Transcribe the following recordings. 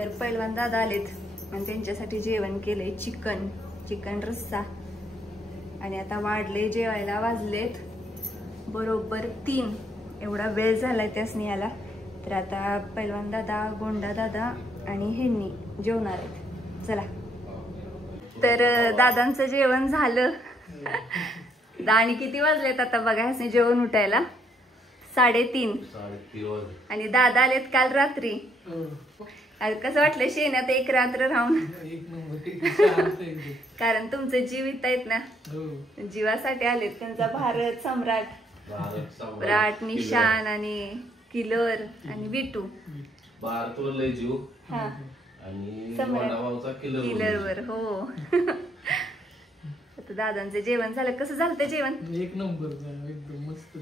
तर पहिलवान दादा आलेत आणि त्यांच्यासाठी जेवण केलंय, चिकन रस्सा. आणि आता वाढले जेवायला, वाजलेत बरोबर 3. एवढा वेळ झालाय त्यासनी याला. तर आता पहिलवान दादा, गोंडा दादा आणि ह्यांनी जेवणार आहेत. चला. तर दादांचं जेवण झालं. आणि किती वाजलेत आता बघा ह्यासनी जेवण उठायला? 3:30. आणि दादा आलेत काल रात्री. कसं वाटलं शेण्यात एक रात्र राहून? कारण तुमचे जीव इथं आहेत ना, जीवासाठी आलेत. त्यांचा भारत सम्राट, निशान आणि किलर आणि विटू. भारतवर जीव आणि किलरवर. हो. आता दादांचं जेवण झालं. कसं झालं जेवण? एक नंबर झालं, एकदम मस्त.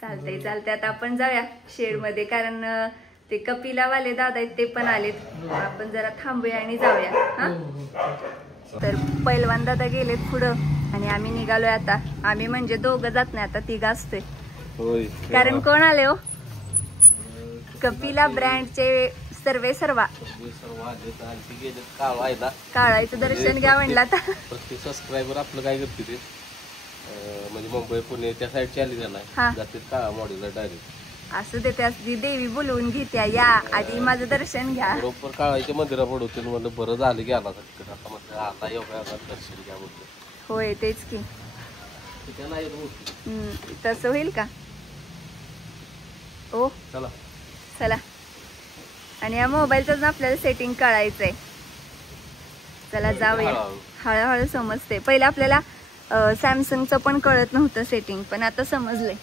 चालतंय. आता आपण जाऊया शेड मध्ये, कारण ते कपिलावाले दादा आहेत ते पण आलेत. आपण जरा थांबूया आणि जाऊया. हा. तर पहिलवान दादा गेलेत पुढं आणि आम्ही निघालोय आता. आम्ही म्हणजे दोघं जात नाही, आता 3 असतोय. कारण कोण आले हो? कपिला ब्रँडचे सर्वा काळायचं दर्शन घ्या म्हणलं. आता प्रत्येक सबस्क्रायबर आपलं काय करते ते, म्हणजे मुंबई पुणे त्या साईडची आली त्याला जाते काळा मॉडेलला डायरेक्ट. असं ते त्या देवी बोलवून घेत्या, या आधी माझं दर्शन घ्या. बरोबर काळाच्या मंदिरा पडवते म्हणलं बरं झालं की आला तिकडे. आता म्हटलं आता योगा दर्शन घ्या म्हटलं. होय तेच की. तसं होईल का? ओ चला. आणि या मोबाईलचं आपल्याला सेटिंग कळायचंय. चला जाऊया. हळूहळू समजते. पहिलं आपल्याला सॅमसंगचं पण कळत नव्हतं सेटिंग, पण आता समजलंय.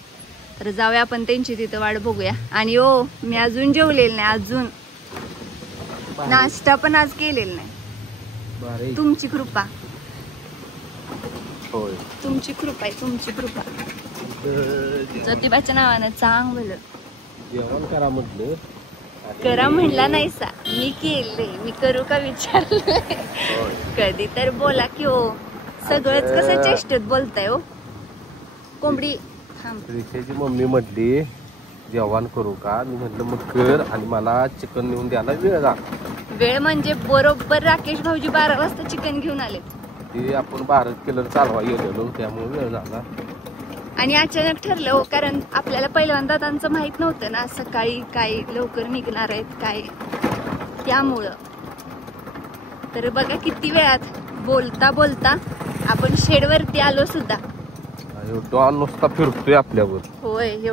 तर जाऊया आपण त्यांची तिथं वाट बघूया. आणि मी अजून जेवलेलं नाही, अजून नाश्ता पण आज केलेला नाही. तुमची कृपा. तुमची कृपा आहे, तुमची कृपा. ज्योतिबाच्या नावानं चांगलं जेवण करा म्हटलं. करा म्हणला नाही सा, मी केले. मी करू का विचारलं? कधी तर बोला की हो. सगळंच कसं चेष्टेत बोलताय हो. कोंबडी रिषेची मम्मी म्हटली जेवण करू का? मी म्हटलं मग कर, आणि मला चिकन नेऊन द्यायला वेळ झाला. वेळ म्हणजे बरोबर राकेश भाऊजी 12 वाजता चिकन घेऊन आले. ते आपण भारत केलं चालवा गेलेलो, त्यामुळे वेळ झाला. आणि अचानक ठरलं हो, कारण आपल्याला पहिलवान दादांचं माहित नव्हतं ना सकाळी काय लवकर निघणार आहेत काय, त्यामुळं. तर बघा किती वेळात बोलता बोलता आपण शेडवरती आलो सुद्धा. डॉन नुसता फिरतोय आपल्यावर. होय, हे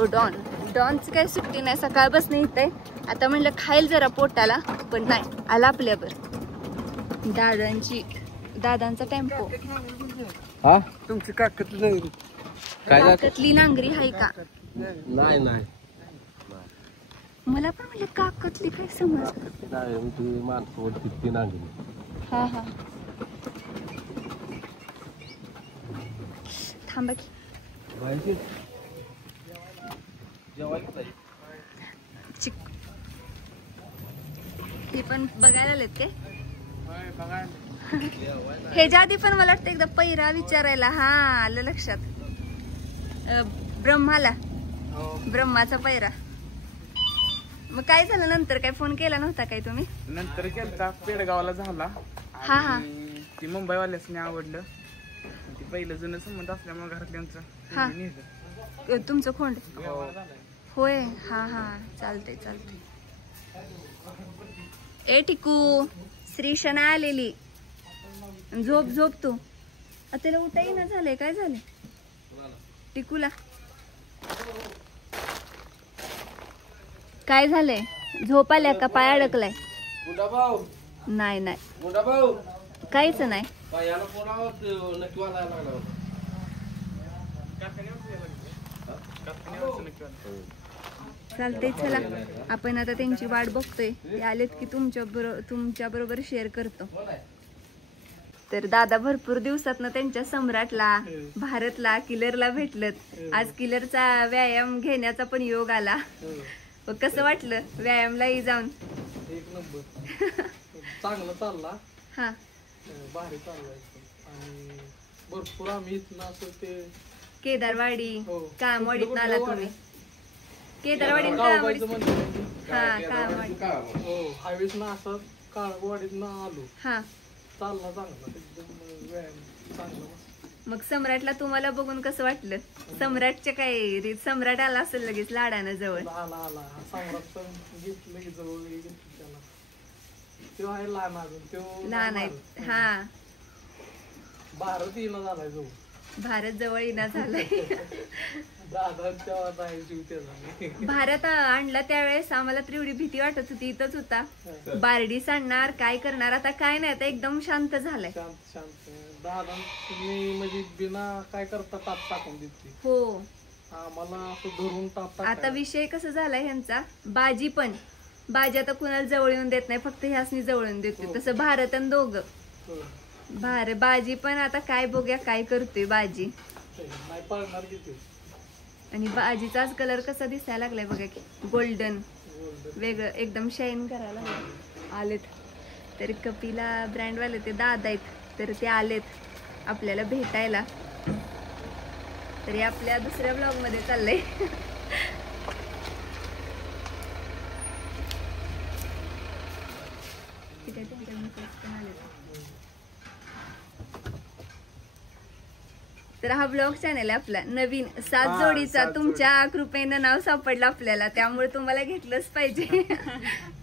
डॉनच काही सुट्टी नाही, सकाळपासून इथे. आता म्हणलं खाईल जरा पोटाला, पण नाही, आला आपल्यावर. दादांचा टेम्पो. हा, तुमची काकतली काकतली नांगरी आहे का? नाही. मला पण म्हणजे काकतली काय समज नाही. माणसं नांगरी. हा. थांबा की. हे पण बघायला आलेत ते. ह्याच्या आधी पण मला वाटतं एकदा पैरा विचारायला. हा, आलं लक्षात. ब्रह्माचा पैरा. मग काय झालं नंतर? काय फोन केला नव्हता काय तुम्ही? नंतर केलता, पेडगावला झाला. हा. ती मुंबईवाल्यासनी आवडलं. ती पहिलं जुनं संबंध असल्यामुळे घरातल्यांचं तुमचं खोंड. होय. हा. चालतंय. ए टिकू, श्रीशना आलेली. झोप तू. त्याला उठाई ना झालंय. काय झालंय टिकूला? काय झालंय? झोप आल्या का? पाय अडकलाय? नाही काहीच नाही. चालतंय. चला आपण आता त्यांची वाट बघतोय. ते आलेत की तुमच्या बरोबर शेअर करतो. तर दादा भरपूर दिवसातनं त्यांच्या सम्राटला, भारतला, किलरला भेटलत. आज किलरचा व्यायाम घेण्याचा पण योग आला. कसं वाटलं व्यायामलाही जाऊन? एक नंबर. चांगला चालला. हा, भारी चाललाय. आणि भरपूर आम्ही इथनं असं ते केदारवाडी कामवाडीत आला तुम्ही. केदारवाडीत काळवाडीचं काळवाडी. मंदिर आहे. हा काळवाडी. हो हायवेस ना असं काळवाडीत ना आलो हा चालला चांगला एकदम व्यायाम चांगला मस्त. मग सम्राटला तुम्हाला बघून कसं वाटलं? सम्राटच्या काय सम्राट आला असेल लगेच लाडानं जवळ. आला आला सम्राट पण घेतलं की जवळ घेतलं त्याला. तो आहे लहान अजून तो लहान आहेत. हा भारत येणं झालाय जवळ. भारत जवळ येणं झालंय. दादा तेव्हा नाही जीव त्याचा. भारत आणला त्यावेळेस आम्हाला तर एवढी भीती वाटत होती. इथंच होता. बारडी सांडणार काय करणार, आता काय नाही, आता एकदम शांत झालाय. शांत शांत. दादा तुम्ही म्हणजे बिना काय करता ताप टाकून देते. हो आम्हाला असं धरून ताप आता टाकायला. विषय कसा झालाय ह्यांचा, बाजी आता कुणाला जवळ येऊन देत नाही, फक्त ह्यासनी जवळ येऊन देते. तसं भारत आणि दोघं. हो. बाजी पण आता काय बघूया काय करतोय बाजी. नाही पळणार किती. आणि बाजीचाच कलर कसा दिसायला लागलाय बघा की, गोल्डन वेगळं एकदम शाईन करायला लागलं. आलेत तर कपिला ब्रँडवाले ते दादा आहेत, तर ते आलेत आपल्याला भेटायला. तरी आपल्या दुसऱ्या ब्लॉग मध्ये चाललंय. तर हा ब्लॉग चॅनल आहे आपला नवीन 7 जोडीचा. तुमच्या कृपेनं नाव सापडलं आपल्याला, त्यामुळे तुम्हाला घेतलंच पाहिजे.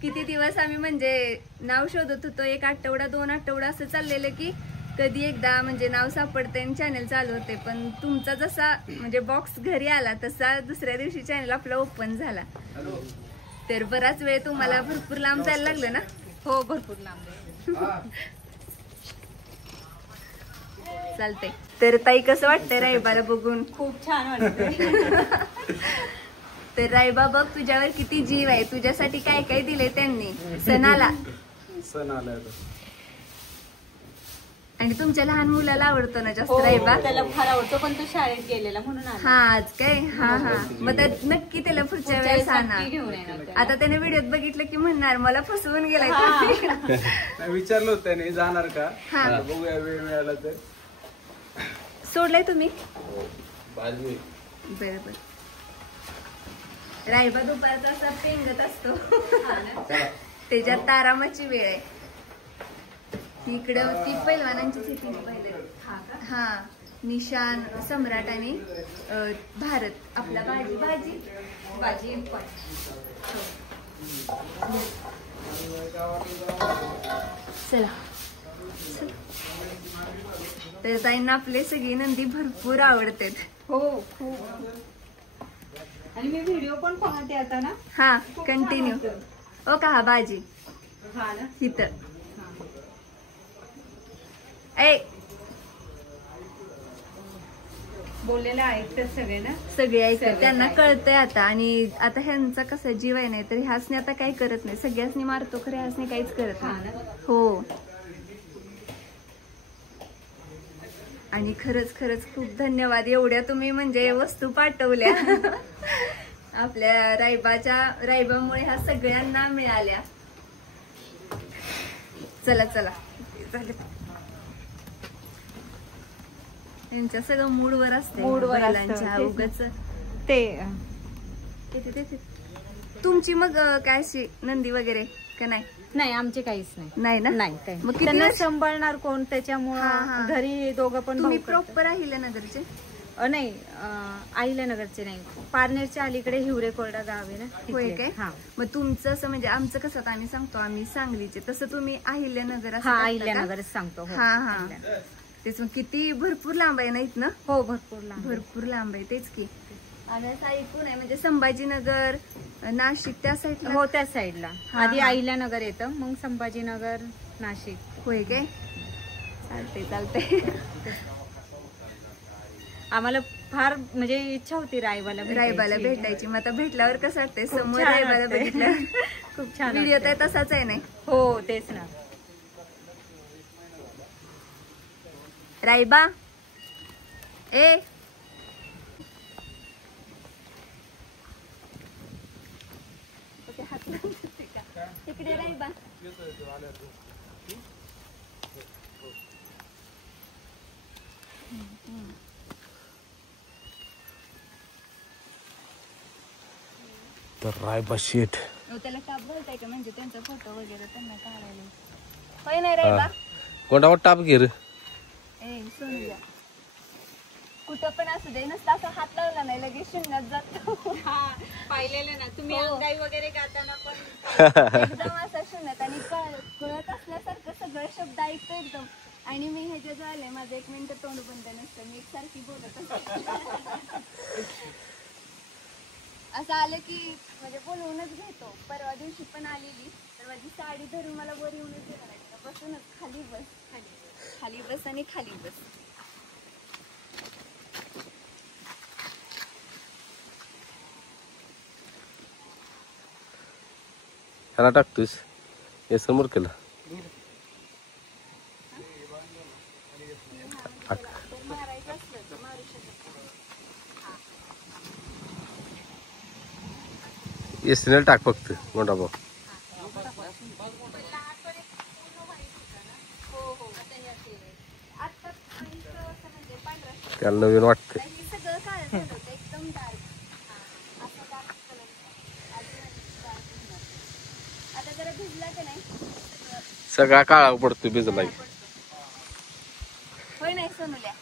किती दिवस आम्ही म्हणजे नाव शोधत होतो, 1 आठवडा 2 आठवडा असं चाललेलं की कधी एकदा म्हणजे नाव सापडतंय आणि चॅनल चालू होते. पण तुमचा जसा म्हणजे बॉक्स घरी आला तसा दुसऱ्या दिवशी चॅनल आपला ओपन झाला. तर बराच वेळ तुम्हाला भरपूर लांब जायला लागलं ना? हो भरपूर लांब. चालतंय. तर ताई कसं वाटतंय रायबाला बघून? खूप छान वाटतंय. तर रायबा बघ तुझ्यावर किती जीव आहे, तुझ्यासाठी काय काय दिले त्यांनी. सणाला आणि तुमच्या लहान मुलाला आवडतो ना जास्त रायबा? त्याला फार आवडतो, पण तो शाळेत गेलेला म्हणून आला. हा आज काय? हा हा मग तर नक्की त्याला पुढच्या वेळेस आणा. घेऊन येणार. आता त्याने व्हिडिओत बघितलं की म्हणणार मला फसवून गेलाय. विचारलं होतं त्याने जाणार का, हा. बघूया वेळ मिळाला तर. सोडलाय तुम्ही? बाजू बरोबर. रायबा दुपारचा असा पेंगत असतो. त्याच्यात तारामाची वेळ आहे. इकडं ती पैलवानांची सिटिंग पहिले. हा निशान, सम्राट आणि भारत. आपला बाजी चला. तर ताईंना आपले सगळी नंदी भरपूर आवडतात. हो खूप. आणि मी व्हिडिओ पण पाहते आता ना. हा कंटिन्यू. ओ का हा बाजी हा ना. इथं ए बोललेलं ऐकतात सगळे ना. सगळे ऐकतात, सगळे त्यांना ऐकतात. कळतंय आता. आणि आता ह्यांचा कसा जीव आहे नाही, तर ह्यासनी आता काही करत नाही. सगळ्यासनी मारतो खरं, ह्यासनी काहीच करत हा नाही. ना. हो. आणि खरंच खूप धन्यवाद, एवढ्या तुम्ही म्हणजे वस्तू पाठवल्या. आपल्या रायबामुळे ह्या सगळ्यांना मिळाल्या. चला त्यांच्या सगळं मूडवर असते. मूडवर असतं. बैलांच्या तेच उगाच ते तुमची मग काय अशी नंदी वगैरे का नाही? नाही आमचे काहीच नाही. नाही ना? नाही काही. मग किती त्यांना वर्ष- सांभाळणार कोण, हा, हा. त्याच्यामुळं घरी दोघं पण तुम्ही भाऊ करतात. प्रॉपर अहिल्यानगरचे? नाही अहिल्यानगरचे नाही, पारनेरच्या अलीकडे हिवरे कोरडा गाव आहे ना होय तिकडे. काय? हा मग तुमचं असं म्हणजे आमचं कसं आता आम्ही सांगतो आम्ही सांगलीचे, तसं तुम्ही अहिल्यानगर असं हा करता का? अहिल्यानगरच सांगतो. हो, हा हा अहिल्यानगर. तेच मग किती भरपूर लांब आहे ना इथनं? हो भरपूर लांब. भरपूर लांब आहे. तेच की आम्ही असं ऐकून आहे म्हणजे संभाजीनगर, नाशिक त्या साईडला. हो त्या साईडला. हा, आधी हा. अहिल्यानगर येतं, मग संभाजीनगर, नाशिक. होय काय? चालते. आम्हाला फार म्हणजे इच्छा होती रायबाला भेटायची. मग आता भेटल्यावर कसं वाटतंय? खूप समोर छान रायबाला वाटतंय. बघितलं. खूप छान व्हिडिओ वाटतंय. तर तसाच आहे नाही? हो तेच ना. रायबा ए इकडे रायबा. तर रायबा शेठ त्याला टाप बोलताय का म्हणजे त्यांचा फोटो वगैरे त्यांना काढायला होय नाही रायबा कोणावर टाप घे रे ए सोनूया कुठं पण असू दे नसता असं हात लावला नाही लगेच शून्यात जातो पाहिलेलं ना तुम्ही हो. अंगाई वगैरे गाताना पण एकदम असं शून्यात आणि कळत असल्यासारखं सगळे शब्द ऐकतो एकदम आणि मी ह्याच्या जो आले माझं 1 मिनिट तोंड बंद नसतं मी एकसारखी बोलत असते असं आलं की म्हणजे बोलवूनच घेतो परवा दिवशी पण आलेली तर माझी साडी धरून मला वर येऊनच देणार बसूनच खाली बस आणि खाली बस ह्याला टाकतोस हे समोर केलं मारायचं असलं तर मारू शकत एसटीने टाक फक्त मोठा भाऊ त्याला नवीन वाटतं सगळं काळ झालं होतं एकदम डार्क असं डार्क कलर आता जरा भिजला का नाही सगळा काळा पडतो भिजला की. होय नाही सोनूल्या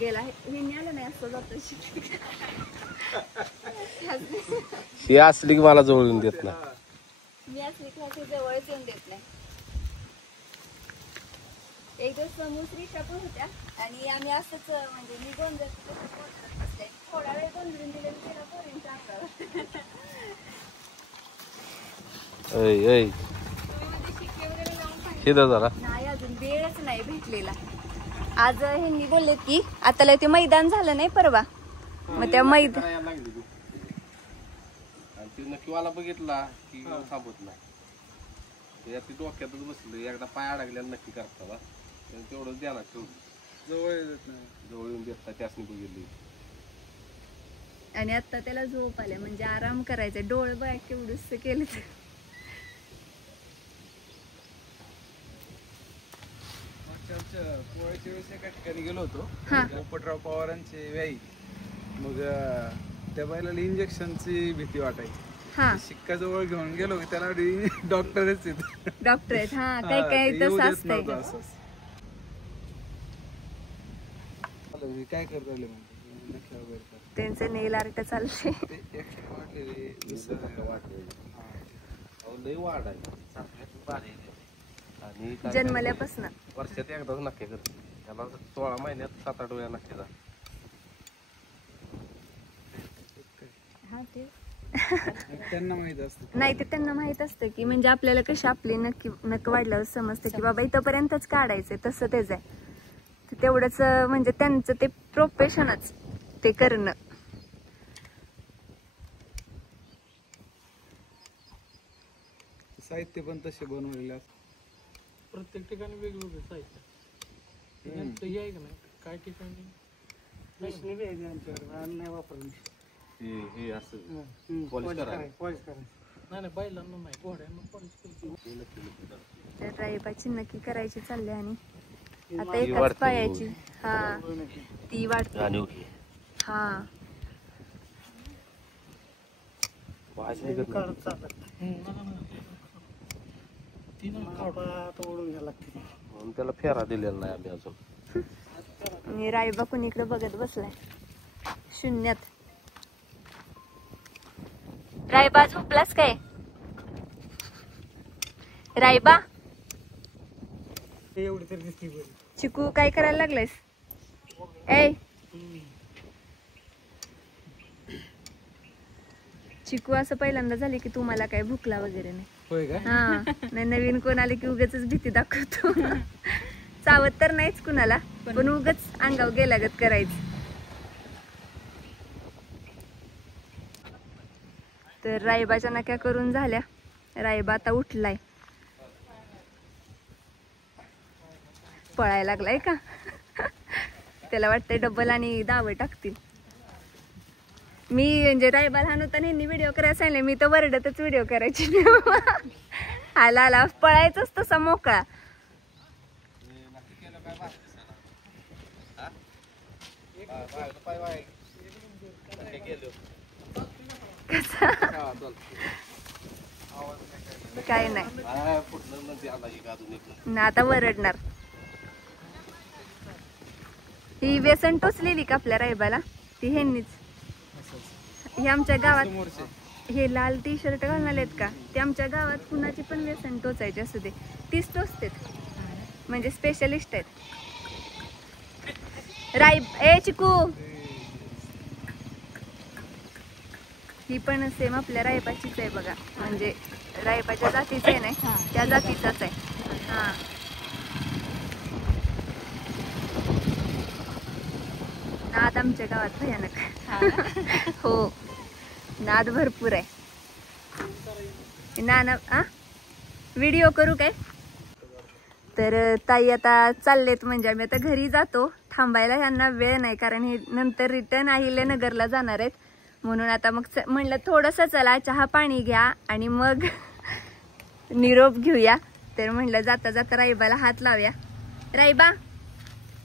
गेला हे आलं नाही असं जातो ही असली की मला जवळ येऊन देत ना मी असली की जवळच येऊन देत नाही एक दिवस समोश्रीच्या पण होत्या आणि आम्ही असंच म्हणजे मी थोडा वेळ गोंधळून दिले तिला पोरींच्या अंगावर शिदा झाला नाही अजून वेळच नाही भेटलेला आज ह्यांनी बोलले की आता ते मैदान झालं नाही परवा मग त्या मैदान नक्की मला बघितला की थांबत नाही डोक्यातच बसलं एकदा पाय अडकल्याला नक्की करता तेवढंच द्या ना जवळ येत नाही जवळ येऊन देत त्यासनी बघितली आणि आता त्याला झोप आल्या म्हणजे आराम करायचा डोळे बघा केवढूस केलं पोळ्याच्या वेळेस एका ठिकाणी गेलो होतो हा. पोपटराव पवारांचे व्याई मग त्या बैलाला इंजेक्शनची भीती वाटायची हा शिक्का जवळ घेऊन गेलो की त्याला डॉक्टरच येत डॉक्टर आहेत हा काही काही तसं असतंय काय करत आले म्हणजे नक्की वगैरे कर. त्यांचे नेल आर्ट चालले ते एक्स्ट्रा वाटलेले दुसरं वाटलेले लई वाढ आहे आणि काय जन्मल्यापासून वर्षात एकदाच नक्की करते त्याला 16 महिन्यात 7-8 वेळा नक्की जा हा ते त्यांना माहित असतं नाही ते त्यांना माहित असतं की म्हणजे आपल्याला कशी आपली नक्की वाढल्यावर समजतं की बाबा इथंपर्यंतच काढायचंय तसं तेच आहे तेवढंच म्हणजे त्यांचं ते प्रोफेशनच ते करणं साहित्य पण तसे बनवलेले असतात प्रत्येक ठिकाणी वेगवेगळे साहित्य हे आहे का नाही काय ठिकाणी नाही वापरले हे असं पॉलिश करायचं नाही बैलांना नाही घोड्यांना पॉलिश तर राईबाची नक्की करायची चालली आणि आता ती एकाच वाढते पायाची हा ती वाढते हा म्हणून त्याला फेरा दिलेला नाही आम्ही अजून आणि राईबा कुणीकडे बघत बसलाय शून्यात राईबा झोपलास काय राईबा एवढी तरी दिसली चिकू काय करायला लागलायस ए चिकू असं पहिल्यांदा झाले की तुम्हाला काय भुकला वगैरे नाही होय काय हा नाही नवीन कोण आले की उगाच भीती दाखवतो चावत तर नाहीच कुणाला पण उगाच अंगावर गेल्यागत करायचं तर राईबाच्या नक्या करून झाल्या राईबा आता उठलाय पळायला लागलाय का त्याला वाटतंय डबल आणि दावं टाकतील मी म्हणजे रायबा लहान होता ह्यांनी व्हिडिओ करायला सांगितले मी तर वरडतच व्हिडिओ करायची आला आला पळायचंच तसा मोकळा कसा हा, चालतंय. काय नाही हा, पुढलं नदी आला की अजून एक. ना आता वरडणार. ही व्यसन टोचलेली का आपल्या रायबाला ती ह्यांनीच. हे आमच्या गावात हे लाल टी शर्ट घालून आलेत का ते आमच्या गावात कुणाची पण व्यसन टोचायची असू दे तीच टोचतेत म्हणजे स्पेशलिस्ट आहेत. ए चिकू ही पण सेम आपल्या रायबाचीच आहे बघा म्हणजे रायबाच्या जातीच आहे नाही त्या जातीचाच आहे. हा नाद आमच्या गावात भयानक. हो नाद भरपूर आहे. नाना व्हिडिओ करू काय. तर ताई आता चाललेत म्हणजे आम्ही आता घरी जातो. थांबायला ह्यांना वेळ नाही कारण हे नंतर रिटर्न अहिल्यानगरला जाणार आहेत म्हणून आता मग म्हणलं थोडंसं चला चहा पाणी घ्या आणि मग निरोप घेऊया. तर म्हणलं जाता जाता राईबाला हात लावूया. राईबा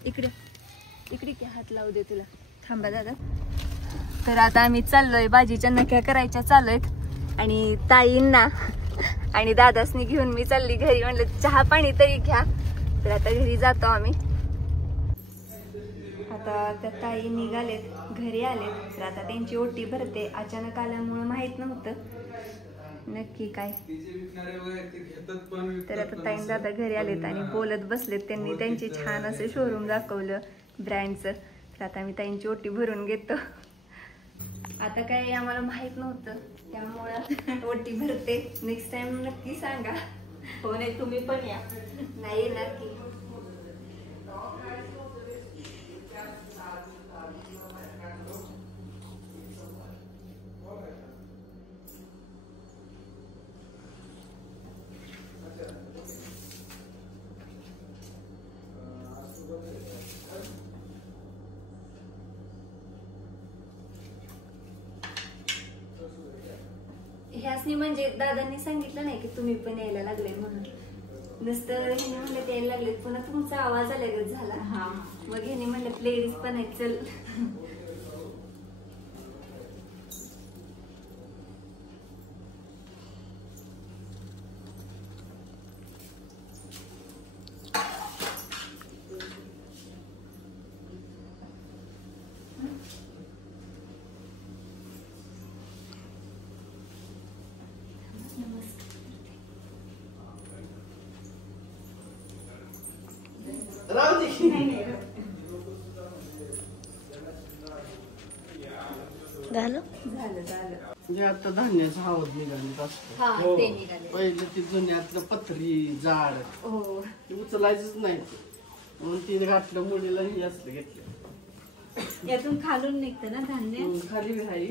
इकडे इकडे की हात लावू दे तुला. थांबा दादा. तर आता आम्ही चाललोय भाजीच्या नख्या करायच्या चाललोयत आणि ताईंना आणि दादासनी घेऊन मी चालली घरी. म्हणलं चहा पाणी तरी घ्या. तर आता घरी जातो आम्ही. आता त्या ताई निघालेत घरी आलेत तर आता त्यांची ओटी भरते. अचानक आल्यामुळे माहित नव्हतं नक्की काय. तर आता ताई दादा घरी आलेत आणि बोलत बसलेत. त्यांनी त्यांचे छान असे शोरूम दाखवलं ब्रँडचं. तर आता मी ताईंची ओटी भरून घेतो. आता काय आम्हाला माहित नव्हतं त्यामुळं ओटी भरते. नेक्स्ट टाइम नक्की सांगा. हो नाही तुम्ही पण या. नाही येणार की. ह्यासनी म्हणजे दादांनी सांगितलं नाही की तुम्ही पण यायला लागले म्हणून. नुसतं ह्याने म्हणलं यायला लागले पुन्हा तुमचा आवाज आल्यागत झाला. मग ह्याने म्हणलं लेडीज पण आहेत चल. झालं झालं झालं. म्हणजे आता धान्याचं हवद निघालीच असतं. हा ते निघाले. पहिलं ती जुन्यातलं पथरी जाड हो ते उचलायचंच नाही म्हणून ती घातलं मुलीला हे असलं घेतलं. यातून खालून निघतं ना धान्य. खाली बी आहे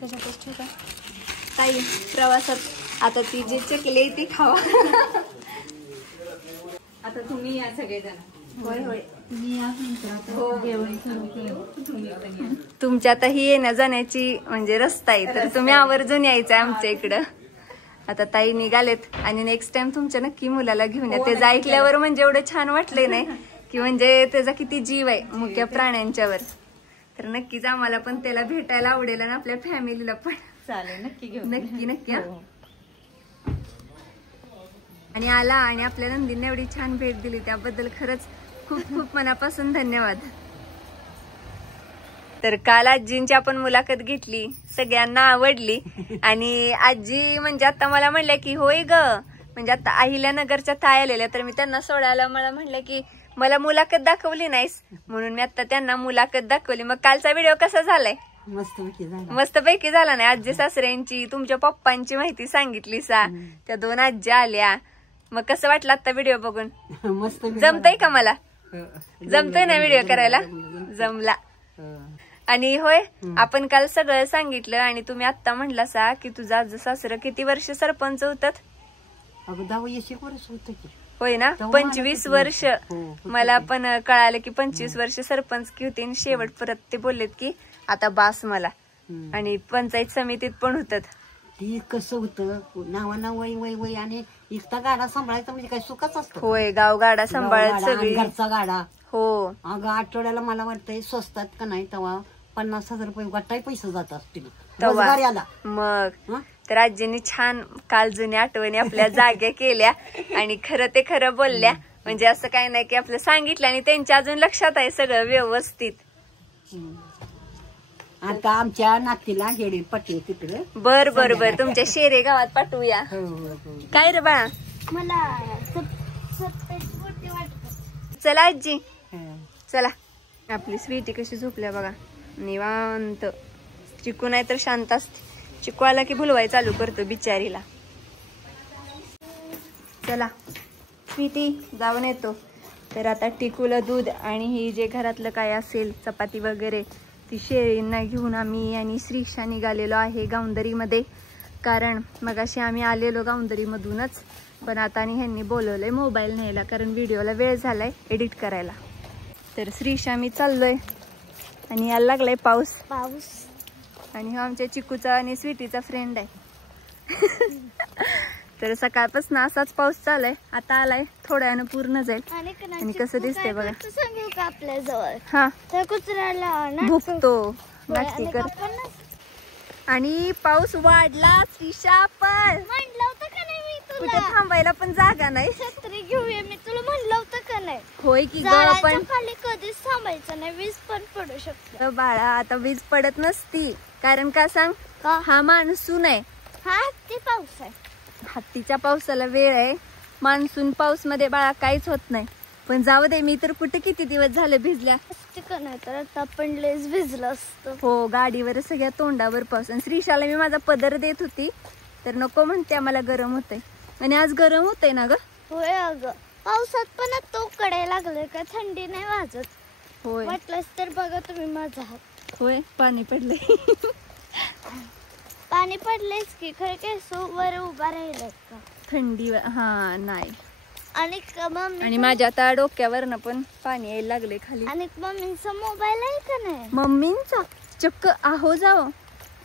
त्याच्यातच ठेवा. ताई प्रवासात आता ती जी चकली ती खावा. आता तुम्ही या सगळेजण. होय होय मी या हो. जेवण सुरू केलं तुम्ही पण या. तुमच्या आता ही येण्या जाण्याची म्हणजे रस्ता आहे तर तुम्ही आवर्जून यायचं आमच्या इकडं. आता ताई निघालेत आणि नेक्स्ट टाइम तुमच्या नक्की मुलाला घेऊन या. त्याचं ऐकल्यावर म्हणजे एवढं छान वाटलंय नाही की म्हणजे त्याचा किती जीव आहे मुख्य प्राण्यांच्यावर. तर नक्कीच आम्हाला पण त्याला भेटायला आवडेल आणि आपल्या फॅमिलीला पण. चालेल नक्की घेऊन. नक्की नक्की. आणि आला आणि आपल्या नंदीने एवढी छान भेट दिली त्याबद्दल खरंच खूप खूप मनापासून धन्यवाद. तर काल आजींची आपण मुलाखत घेतली सगळ्यांना आवडली आणि आजी म्हणजे आता मला म्हणल्या की होय ग म्हणजे आता अहिल्यानगरच्या ताई आलेल्या तर मी त्यांना सोडायला मला म्हणलं की मला मुलाखत दाखवली नाहीस म्हणून मी आता त्यांना मुलाखत दाखवली. मग कालचा व्हिडिओ कसा झालाय. मस्तपैकी झाला नाही. आजी सासऱ्यांची तुमच्या पप्पांची माहिती सांगितली सा. त्या 2 आजी आल्या. मग कसं वाटलं आता व्हिडिओ बघून. जमतय का मला. जमतय ना व्हिडिओ करायला. जमला. आणि होय आपण काल सगळं सांगितलं आणि तुम्ही आता म्हणला सा की तुझा आजी सासरं किती वर्ष सरपंच होतात. 10 वर्ष होत की. होय ना 25 वर्ष. मला पण कळालं की 25 वर्ष सरपंच की होते. शेवट परत ते बोललेत की आता बास मला. आणि पंचायत समितीत पण होतात. ती कसं होतं नावाना वय वय वय आणि इकता गाडा सांभाळायचा म्हणजे काय सुखच असतं. होय गाव गाडा सांभाळत सगळी. घरचा गाडा हो अगं आठवड्याला मला वाटतंय स्वस्तात का नाही तेव्हा 50,000 रुपये गट्टाही पैसे जात असतील तेव्हा. रोजगाऱ्याला. मग हं? तर आजीने छान काल जुन्या आठवणी आपल्या जाग्या केल्या आणि खरं ते खरं बोलल्या. म्हणजे असं काय नाही की आपलं सांगितलं आणि त्यांच्या अजून लक्षात आहे सगळं व्यवस्थित. आता आमच्या नातीला हेडी पट्टी तिकडे. बर बर बर तुमच्या शेरे गावात पाठवूया. काय रे बाळा? चला आजी चला. आपली स्वीटी कशी झोपल्या बघा निवांत. चिकू नाही तर शांत असते. चिकू आला की भुलवाय चालू करतो बिचारीला. चला स्वीटी जाऊन येतो. तर आता टिकूला दूध आणि ही जे घरातलं काय असेल चपाती वगैरे ती शेळींना घेऊन आम्ही आणि श्रीषा निघालेलो आहे गावंदरीमध्ये. कारण मगाशी आम्ही आलेलो गावंदरीमधूनच पण आता आणि ह्यांनी बोलवलंय मोबाईल न्यायला कारण व्हिडिओला वेळ झालाय एडिट करायला. तर श्रीषा मी चाललोय आणि यायला लागलाय पाऊस. आणि हा आमच्या चिकूचा आणि स्वीटीचा फ्रेंड आहे. तर सकाळपासून असाच पाऊस चाललाय. आता आलाय थोड्या वेळानं पूर्ण जाईल. आणि कसं दिसतंय बघा. सांगू का आपल्या जवळ हा त्या कुत्र्याला भुकतो नाटकी कर. आणि पाऊस वाढला श्रीषा पण म्हणलं होतं का नाही मी कुठे तुला थांबायला पण जागा नाही. छत्री घेऊया मी तुला म्हणलं होतं का नाही. होय की ग झाडाच्या पण खाली कधीच थांबायचं नाही वीज पण पडू शकते. बाळा आता वीज पडत नसती कारण का सांग का? हा मान्सून आहे. हा ते पाऊस आहे. हत्तीच्या पावसाला वेळ आहे. मान्सून पाऊस मध्ये बाळा काहीच होत नाही. पण जाऊ दे मी तर कुठे किती दिवस झाले भिजल्या. का नाही तर आता आपण लेस भिजलं असतं. हो गाडीवर सगळ्या तोंडावर पाऊस. आणि श्रीषाला मी माझा पदर देत होती तर नको म्हणते आम्हाला गरम होतंय. आणि आज गरम होतंय ना ग. होय अगं पावसात पण तो कडे लागले का थंडी नाही वाजत. होय वाटलंच तर बघा तुम्ही माझा हात. होय पाणी पडलंय. पाणी पडलेच की खरं केस वर उभा राहिलं का थंडी हा नाही. आणि मम्मी आणि माझ्या आता डोक्यावरनं पण पाणी यायला लागले खाली. आणि मम्मीचा मोबाईल आहे का नाही. मम्मींचा चक्क आहो जाओ.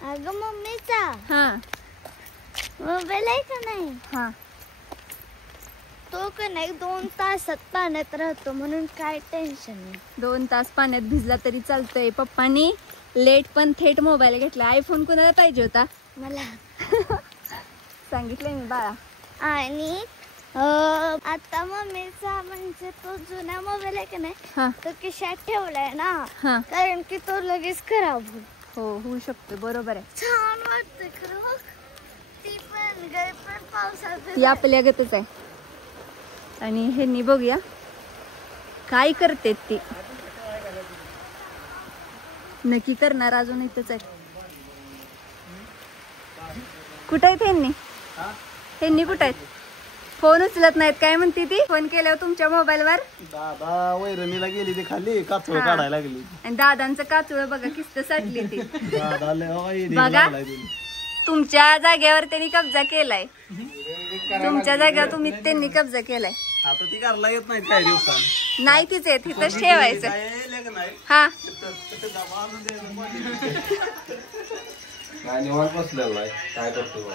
अगं मम्मीचा हा मोबाईल आहे का नाही. हा तो का नाही 2 तासात पाण्यात राहतो म्हणून काय टेन्शन नाही. 2 तास पाण्यात भिजला तरी चालतंय. पप्पानी लेट पण थेट मोबाईल घेतला. आयफोन कुणाला पाहिजे होता मला सांगितलंय मी बाळा. आणि आता मम्मीचा म्हणजे तो जुना मोबाईल आहे का नाही हा तो खिशात ठेवलाय ना हा कारण की तो लगेच खराब होईल. हो होऊ शकतो बरोबर आहे. छान वाटतं खरं बघ. ती पण गाय पण पावसात ती आपल्या गतच आहे. आणि ह्यांनी बघूया काय करते ती. नक्की करणार अजून इथंच आहे. कुठं आहेत ह्यांनी. ह्यांनी कुठं आहेत. फोन उचलत नाहीत. काय म्हणते ती. फोन केल्यावर तुमच्या मोबाईल वर दादा वैरणीला गेली ती खाली काचळ काढायला लागली. आणि दादांचं काचुळ बघा किस्त साठली ती. दादा लय बघा तुमच्या जागेवर त्यांनी कब्जा केलाय. तुमच्या जागेवर त्यांनी कब्जा केलाय. आता ती घरला येत नाही काही दिवसांनी. नाही तीच आहे तिथंच ठेवायचं. हा निवांत बसलेला आहे काय करतो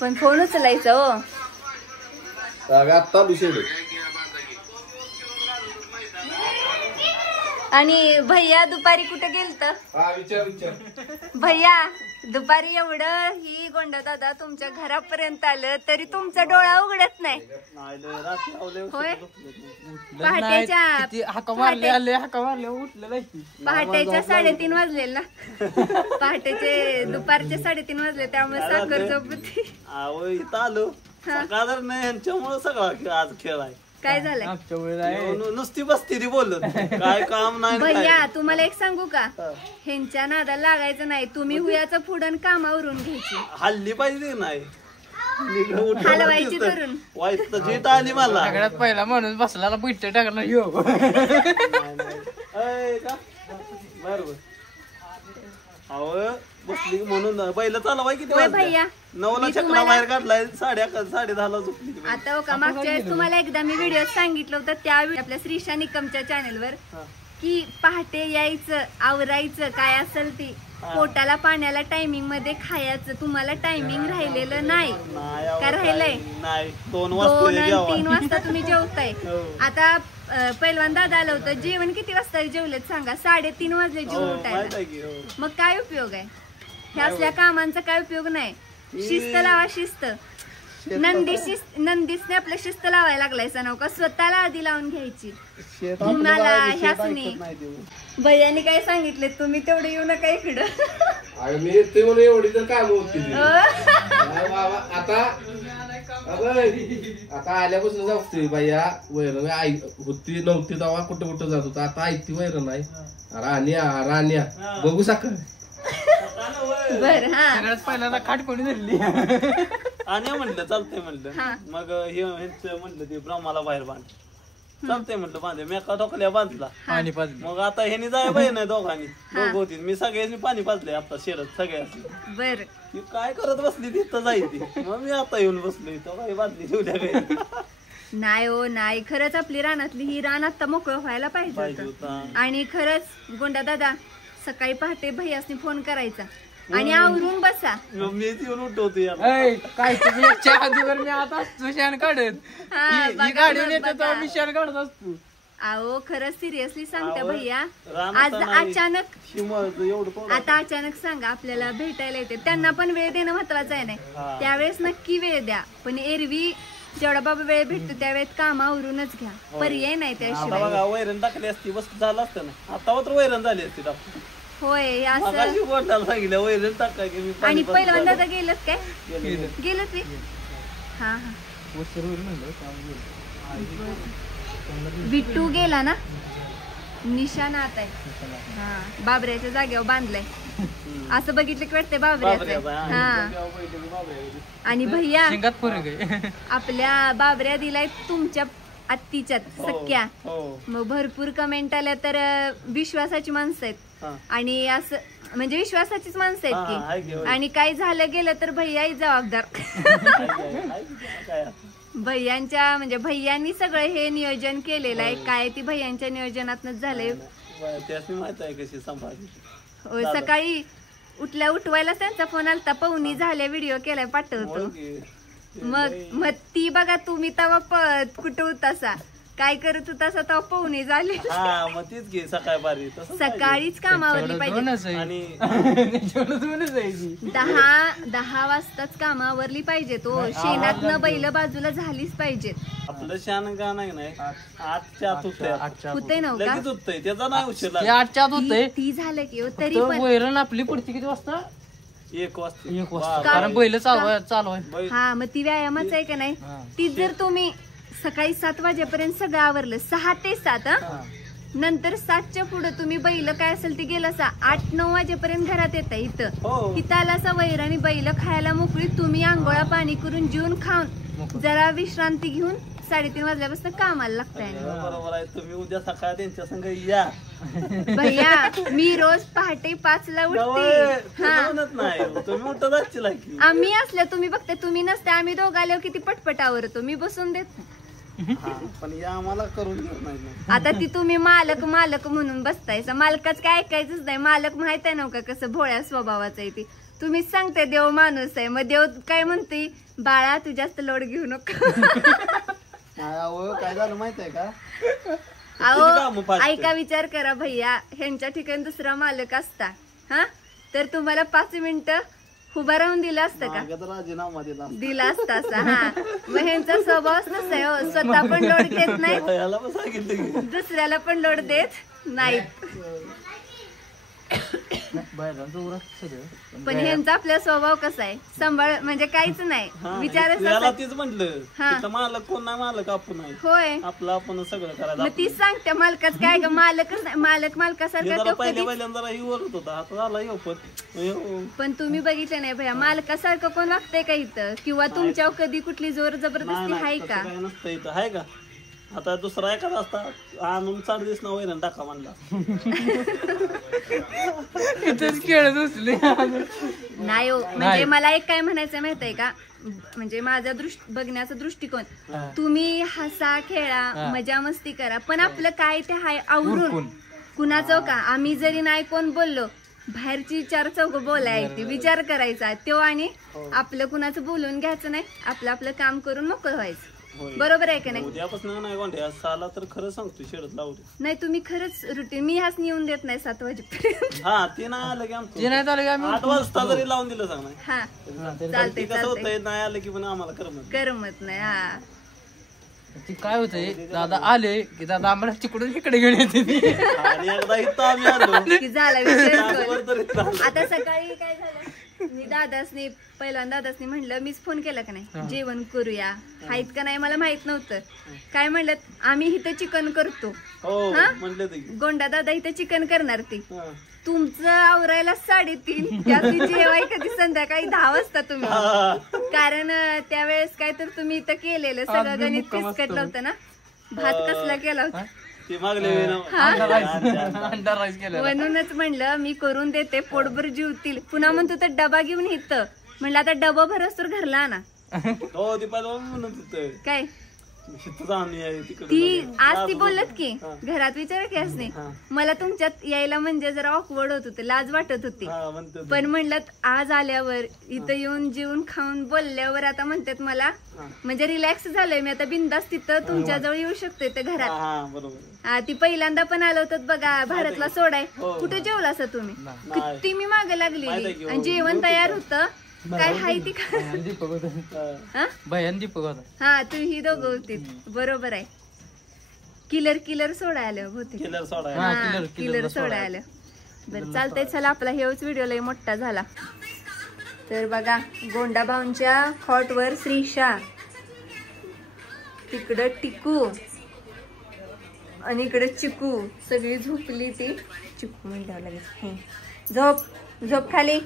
पण फोन उचलायचं हो. आत्ता विषय. आणि भैया दुपारी कुठे गेलत. हा विचार भैया दुपारी एवढं ही गोंडा दादा तुमच्या घरापर्यंत आलं तरी तुमचा डोळा उघडत नाही. होय पहाटेच्या हाका मारले आले हाका मारले उठलेला आहे की. पहाटेच्या 3:30 वाजले ना. पहाटेचे दुपारचे 3:30 वाजले त्यामुळे साखर झोप होती. इथं आलो सकाळ नाही यांच्यामुळे सगळा आज खेळ आहे. काय झालंय मागच्या वेळेला नुसती बसती ती बोलत काय काम नाही भैया तुम्हाला एक सांगू का ह्यांच्या नादाला लागायचं नाही. तुम्ही हुयाचं फुडन कामावरून घ्यायची. हल्ली पाहिजे नाही हलवायची धरून. वाईट तर जीत आली मला. सगळ्यात पहिला माणूस बसला पिट्ट टाकला यो. बरोबर अहो बसली म्हणून पहिलं चालवाय किती होय भैया 9ला चकला बाहेर काढलाय 10:30 झोपली. आता हो का मागच्या वेळेस तुम्हाला एकदा मी व्हिडिओ सांगितलं होतं त्यावेळी आपल्या श्रीषा निकमच्या चॅनलवर की पहाटे यायचं आवरायचं काय असेल ती पोटाला पाण्याला टायमिंग मध्ये खायचं. तुम्हाला टायमिंग राहिलेलं नाही का राहिलंय? नाही 2 2 वाजता आणि जेवण. 3 वाजता तुम्ही जेवताय. हो. आता पहिलवान दादा आलं होतं, जेवण किती वाजता जेवलेत सांगा? 3:30 वाजले जेवण हो, उठायला. माहित आहे की, हो. मग काय उपयोग आहे? हे असल्या कामांचा काय उपयोग नाही. शिस्त लावा, शिस्त. नंदीसने आपलं शिस्त लावायला लागलाय सनाव का? स्वतःला आधी लावून घ्यायची. तुम्हाला ह्यासनी भैयानी काय सांगितले, तुम्ही तेवढे येऊ नका इकडं. अरे मी येते म्हणून एवढी तर काम होती बाबा. आता आल्यापासून जाऊ बाया वैरण आई होती नव्हती तेव्हा कुठं कुठं जात होता. आता ऐकती वैरण नाही. राण्या बघू साखर. बर हा सगळ्यात पहिल्यांदा खाट कोणी धरली. आणि म्हणलं चालतंय म्हणलं. हा. मग हे ह्यांचं म्हणलं ते ब्रह्माला बाहेर बांध. चालतंय म्हणलं बांधे. मी एका टोकल्या बांधला. पाणी पाजलं. मग आता ह्यानी जाय बाई नाही दोघांनी. दोघं होती. मी सगळ्यांनी पाणी पाजलंय आता शेरत सगळ्यांनी. बर. ती काय करत बसली तिथं जायची. मग मी आता येऊन बसलोय. तो काही बादली ठेवल्या काही नाही हो नाही, खरंच आपली रानातली ही रान आता मोकळं व्हायला पाहिजे पाहिजे होतं. होता. आणि खरंच गोंडा दादा सकाळी पहाटे भैयासनी फोन करायचा आणि आवरून बसा. मग मी येऊन उठवतो याला. ऐ, काय तुम्ही आधीवर मी आता असतो शान काढत. हा, ही बघा गाडीवर मग येतो बघा. तेव्हा मी शान काढत असतो. अहो खरंच सिरियसली सांगते अहो, भैया. रानात आज नाही. अचानक शिमळचं एवढं पोरं. आता अचानक सांगा आपल्याला भेटायला येते, त्यांना पण वेळ देणं महत्वाचं आहे नाही. हा. त्यावेळेस नक्की वेळ द्या, पण एरवी जेवढा बाबा वेळ भेटतो त्या वेळेत कामावरूनच घ्या. पर्याय नाही आता त्याशिवाय. बघा वैरण टाकली असती बस झालं असतं ना. आता मात्र वैरण झाली असती टाकून. होय हे असं. मगाशी बोटायला सांगितलं वैरण टाका की मी आणि पाणी पहिल्यांदा पाजलं. गेलत काय? गेलं. गेलत मी. हा हा. वसरवर म्हणलं त्यामुळे गेलो. बिट्टू गेला ना, निशाण आता आहे. हा बाबऱ्याच्या जागेवर बांधलाय. असं बघितलं की वाटतंय बाबऱ्याचं. बाबऱ्याचा, हा. आणि भैया शेंगात फरक आहे. आपल्या बाबऱ्या दिलाय तुमच्या आत्तीच्यात सख्या. हो. मग भरपूर कमेंट आल्या तर विश्वासाची माणसं आहेत. हा. आणि असं म्हणजे विश्वासाचीच माणसं हा, हा, आहे आहेत की, की. होय. आणि काही झालं गेलं तर भैयाही जबाबदार. काय भैयांच्या म्हणजे भैयांनी सगळं हे नियोजन केलेलं आहे. काय ती भैयांच्या नियोजनातच झालंय. त्याच माहित आहे कशी संभाजी. होय, सकाळी उठवायला त्यांचा फोन आलता. पवनी झाल्या व्हिडिओ केलाय पाठवतो. मग ती बघा तुम्ही तेव्हा कुठं होतासा, काय करत होतासा तेव्हा पवनी झाली. हा मग तीच घे सकाळी बारी तसंच सकाळीच कामावरली पाहिजे. दोनच आहे. आणि 10 वाजताच कामावरली पाहिजे. तो शेणातनं बैल बाजूला झालीच पाहिजेत. आपलं शान का नाही 8च्या आत उठतंय. होतंय ना हो का? लगेच उठतंय त्याचा नाही उशीर ते लागला. 8च्या आत होतंय. ती झालं की हो, तरी तर पण वैरण आपली पुढची किती वाजता? 1 वाजता. 1 वाजता. कारण बैल चालू आहे. बैल- हा मग ती व्यायामाच आहे का नाही. हा. ती जर तुम्ही सकाळी 7 वाजेपर्यंत सगळं आवरलं, 6 ते 7 नंतर 7च्या पुढे तुम्ही बैल काय असेल ते गेलं 8-9 वाजेपर्यंत घरात येता. इथं हो. इथं आला असा वैराणी बैल खायला मोकळी. तुम्ही आंघोळा पाणी करून जेवून खाऊन जरा विश्रांती घेऊन 3:30 वाजल्यापासून कामाला लागताय. बरोबर आहे. तुम्ही उद्या सकाळ त्यांच्या संग या. भैया मी रोज पहाटे 5ला उठते. हा म्हणत नाही तुम्ही उठत असतील की. आम्ही असल्या तुम्ही बघते, तुम्ही नसते. आम्ही दोघं आल्यावर किती पटपट आवरतो. मी बसून देत नाही. हा, पण या आम्हाला करून देत नाही ना. आता ती तुम्ही मालक म्हणून बसतायसा. मालकाच काय ऐकायचंच नाही. मालक माहित आहे नव्हतं कसं भोळ्या स्वभावाचं आहे ती. तुम्हीच सांगते देव माणूस आहे. मग देव काय म्हणते, बाळा तू जास्त लोड घेऊ नको. काय झालं माहित आहे का? अहो ऐका, विचार करा भैया, ह्यांच्या ठिकाणी दुसरा मालक असता हा तर तुम्हाला 5 मिनिटं उभा राहून दिलं असतं का? राजीनामा दिला असता असा. हा मग ह्यांचा स्वभावच नसतंय हो. स्वतः पण लोड देत नाही, याला पण सांगितलं की. दुसऱ्याला पण लोड देत नाही. बैलांचं उरत सगळं. पण ह्यांचा आपला स्वभाव कसा आहे, सांभाळ म्हणजे काहीच नाही. विचारच याला असं- तीच म्हटलं हा. तिथं मालक कोण नाही, मालक आपण आहे. होय. आपलं आपण सगळं करायचं. मग तीच सांगते मालकाच काय ग, मालकच नाही. मालकासारखा तो कधी. पहिल्यांदा ही वरत होता, आता झाला येऊ पण पण तुम्ही बघितलं नाही भैया, मालकासारखं कोण वागतंय का इथं? किंवा तुमच्यावर कधी कुठली जोर जबरदस्ती आहे का? काय नसतं इथं आहे का? आता दुसरा एखादा असता आणून 4 दिवस ना वैरण टाका म्हणला. इथेच खेळत बसले. नाही हो, म्हणजे मला एक काय म्हणायचं माहित आहे का, म्हणजे माझा बघण्याचा दृष्टिकोन, तुम्ही हसा खेळा मजा मस्ती करा, पण आपलं काय ते हाय आवरून. कुणाचं का आम्ही जरी नाही कोण बोललो बाहेरची चार चौक बोलायची, विचार करायचा तो आणि आपलं कुणाचं बोलून घ्यायचं नाही, आपलं आपलं काम करून मोकळं व्हायचं. बरोबर आहे का नाही? उद्यापासून नाही गोंड्या साला तर खरं सांगतो शेडत लावले. नाही तुम्ही खरंच रुटीन मी हाच नेऊन देत नाही 7 वाजेपर्यंत. हा ते नाही आलं की आमचं जे नाही आलं की आम्ही 8 वाजता जरी लावून दिलं सांग नाही. हा चालतंय कसं होतंय चालतंय, नाही आलं की पण आम्हाला करमत करमत नाही. हा ती काय होतंय, दादा आले की दादा आम्हाला तिकडून इकडे घेऊन येते. आणि एकदा इथं आम्ही आलो की झाला विषय तासभर तरी थांबलो. आता सकाळी काय झालं, मी दादासनी पहिल्यांदा दादासनी म्हणलं, मीच फोन केला का नाही जेवण करूया आहेत का नाही मला माहित नव्हतं. काय म्हणलं, आम्ही इथं चिकन करतो. हो हा? म्हणले ते गोंडा दादा इथं चिकन करणार ती, हा. तुमचं आवरायला 3:30, त्यात जेवाय कधी संध्याकाळी 10 वाजता तुम्ही. कारण त्यावेळेस काय तर तुम्ही इथं केलेलं सगळं गणित फिसकटलं होतं ना. भात कसला केला होता ते मागले वेळेला अंडा राईस केलं. म्हणूनच म्हणलं मी करून देते, पोटभर जीवतील. पुन्हा म्हणतो तर डबा घेऊन येतं, म्हणलं आता डबा भरस तर घरला आणा. हो ती पहिला म्हणत होतं काय तिथं आम्ही आहे तिकडे ती जाऊ. आज ती बोलत की घरात विचार की असणे, मला तुमच्यात यायला म्हणजे जरा ऑकवर्ड होत होते, लाज वाटत होती. हा म्हणतो पण म्हणलं आज आल्यावर इथं येऊन जेवून खाऊन बोलल्यावर आता म्हणतात मला म्हणजे रिलॅक्स झालंय मी, आता बिंदास तिथं तुमच्या जवळ येऊ शकते ते घरात. हा बरोबर. ती पहिल्यांदा पण आलो होतं बघा भारतला सोडाय, हो. कुठे जेवला असं तुम्ही, किती मी मागे माहिती आहे लागलेली की, हो. आणि जेवण तयार होतं. काय हाय ती का दीपक होता, हा? भयान दीपक होता. हा तू ही दोघं होती, बरोबर आहे. किलर सोडाय आलं होते, किलर सोडा हा, किलर सोडाय आलं. बरं चालतंय, चला आपला हेच व्हिडिओ लय मोठा झाला. तर बघा गोंडा भाऊंच्या खॉटवर श्रीशा, तिकडं टिकू आणि इकडे चिकू, सगळी झोपली. ती चिकू म्हणल्यावर लगेच झोप खाली.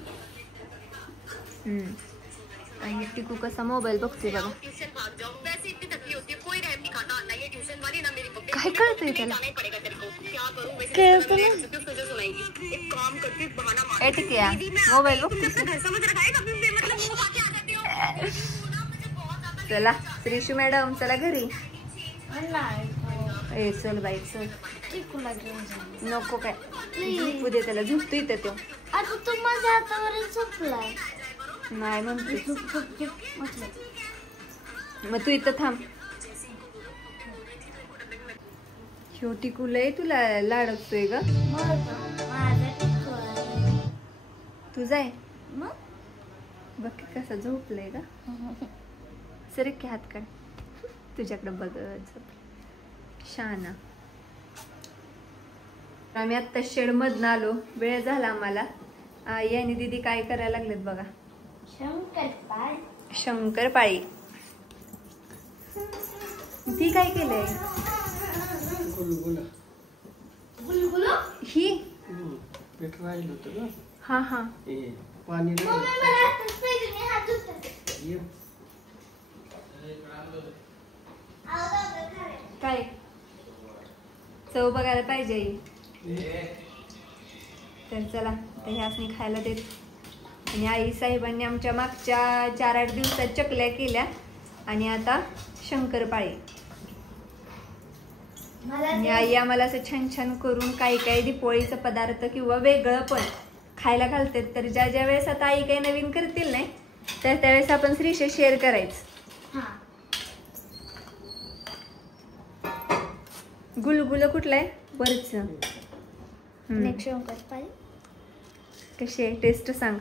आणि टिकू कसा मोबाईल बघते बघा. काय कळतंय त्याला, टिकया मोबाईल बघते. चला श्रीशू मॅडम चला घरी. ए चल बाई चल, नको काय झोपू दे त्याला, झोपतो इथं तो. आता तू माझ्या हातावर झोपलाय. नाही म्हणते मग तू इथं थांब. शेवटी कुलय तुला लाडकतोय ग, तुझा आहे बघ कसा झोपलंय ग. सर की हात काढ, तुझ्याकडे बघत शाना. आम्ही आत्ता शेड मधनं आलो, वेळ झाला आम्हाला. आई आणि दीदी काय करायला लागलेत बघा, शंकरपाळी. ती काय केलंय ही, हा हा काय चव बघायला पाहिजे. तर चला तर ह्यासनी खायला देत. आणि आई साहेबांनी आमच्या मागच्या 4-8 दिवसात चकल्या केल्या आणि आता शंकरपाळी. आणि आई आम्हाला असं छान छान करून काही काही दिपोळीचं पदार्थ किंवा वेगळं पण खायला घालतात. तर ज्या ज्या वेळेस आता आई काही नवीन करतील नाही तर त्यावेळेस आपण श्रीशे शेअर करायचं. गुलगुल कुठलं आहे वरचं, शंकरपाळी कशी आहे टेस्ट सांग.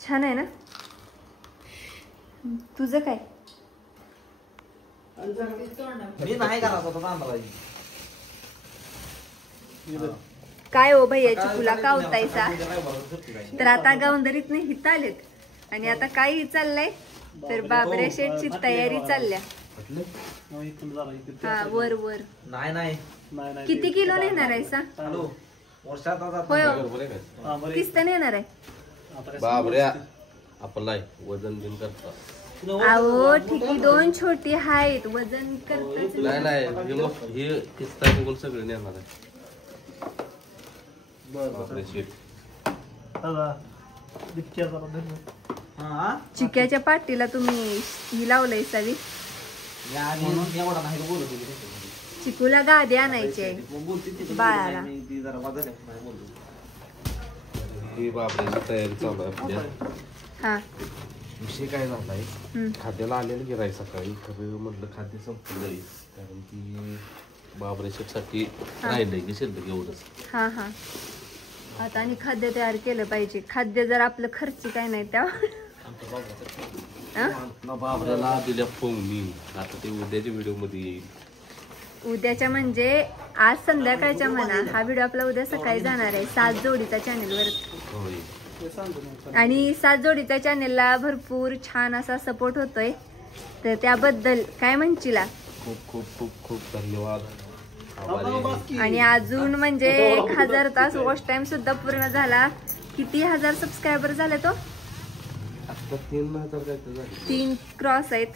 छान आहे ना. तुझं काय काय हो भैया चिकूला कावतायचा. तर आता गावंदरीत नाही हित आलेत आणि आता काय चाललंय तर बाबऱ्या शेटची तयारी चालल्या. हा वर वर नाही किती किलो नेणार आहे सा, होय किस्त नेणार आहे बाबऱ्या आपलाय वजन बिन करता. अहो ठिकी 2 छोटी आहेत वजन करताच नाही नाही हे किस्ता बघून सगळे नेणार आहे. बापरे शेट, चिक्याच्या पाटीला तुम्ही ही लावलंय सावी. चिकूला गादी आणायची बाळाला. ही बाबऱ्याची तयारी चालू आहे आपल्या. हा विषय काय झालाय, खाद्याला आलेलं गिराय सकाळी खरं म्हटलं खाद्य संपलं जाईल कारण की बाबऱ्यासाठी राहिलंय की शिल्लक एवढंच. हा हा आता आणि खाद्य तयार केलं पाहिजे. खाद्य जर आपलं खर्ची काय नाही त्या बाबऱ्याला दिल्या फोनी. आता ते उद्याच्या व्हिडिओ मध्ये येईल. उद्याच्या म्हणजे आज संध्याकाळच्या म्हणा. हा व्हिडिओ आपला उद्या सकाळी जाणार आहे 7 जोडीचा चॅनेलवर. होय. आणि 7 जोडीच्या चॅनेलला भरपूर छान असा सपोर्ट होतोय, तर त्याबद्दल काय म्हणशील? खूप खूप खूप खूप धन्यवाद. आणि अजून म्हणजे 1000 तास वॉच टाइम सुद्धा पूर्ण झाला. किती हजार सबस्क्रायबर झाले तो? आता 3000 काय तर झाले. 3 क्रॉस आहेत.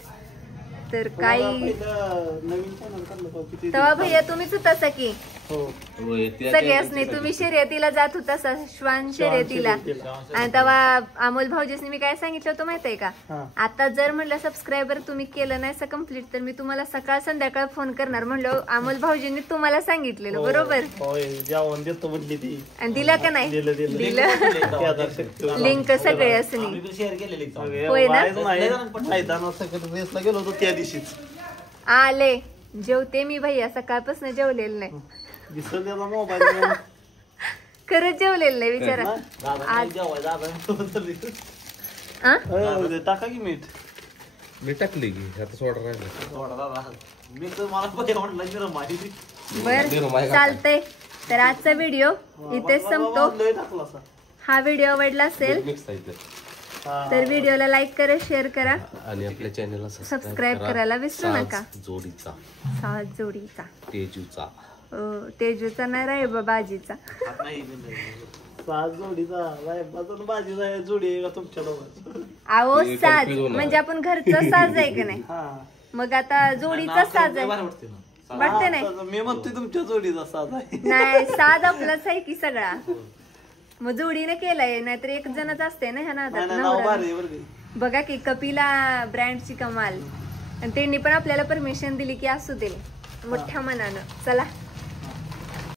तर काही नवीन चॅनल काढलं का किती तेव्हा भैया तुम्हीच होता की होय, त्या सगळ्याच नाही. तुम्ही शर्यतीला जात होता श्वान शर्यतीला. आणि तेव्हा अमोल भाऊजीसनी मी काय सांगितलं होतं माहितीये का? आता जर म्हणलं सबस्क्रायबर तुम्ही केलं नाही कम्प्लीट तर मी तुम्हाला सकाळ संध्याकाळ फोन करणार म्हणलं. अमोल भाऊजींनी तुम्हाला सांगितलेलं बरोबर. होय जेवण देतो म्हणली ती. आणि दिला का नाही? दिलं. लिंक सगळे असली होय ना. मैदानात सगळं रेसला गेलो होतो त्या दिवशीच. आले जेवते मी भैया. सकाळपासून जेवलेलं नाही. दिसत त्याचा मोबाईल खरंच जेवलेलं नाही विचारा. टाका की मीठ. मी टाकले की आता सोडा राहिला. मी तर मला पहिले म्हटलं माहिती बर चालतंय. तर आजचा व्हिडिओ इथेच संपतो. हा व्हिडिओ आवडला असेल मिक्स आहे तर व्हिडिओला लाईक करा, शेअर करा आणि आपल्या चॅनलला सबस्क्राईब करायला विसरू नका. 7 जोडीचा 7 जोडीचा तेजूचा. तेजूचा नाही रे बाजीचा. 7 जोडीचा भाजी जोडी आहे का तुमच्या दोघांची? अहो साज म्हणजे आपण घरचं साज आहे का नाही. मग आता जोडीचा साज आहे वाटते नाही. मी म्हणतोय तुमच्या जोडीचा साज आहे. नाही साज आपलाच आहे की सगळा. मग जोडीने केलाय नाहीतर एक जणच असते ना ह्या नादात नवरा. बघा की कपिला ब्रँडची कमाल. आणि त्यांनी पण आपल्याला परमिशन दिली की असू दे मोठ्या मनानं. चला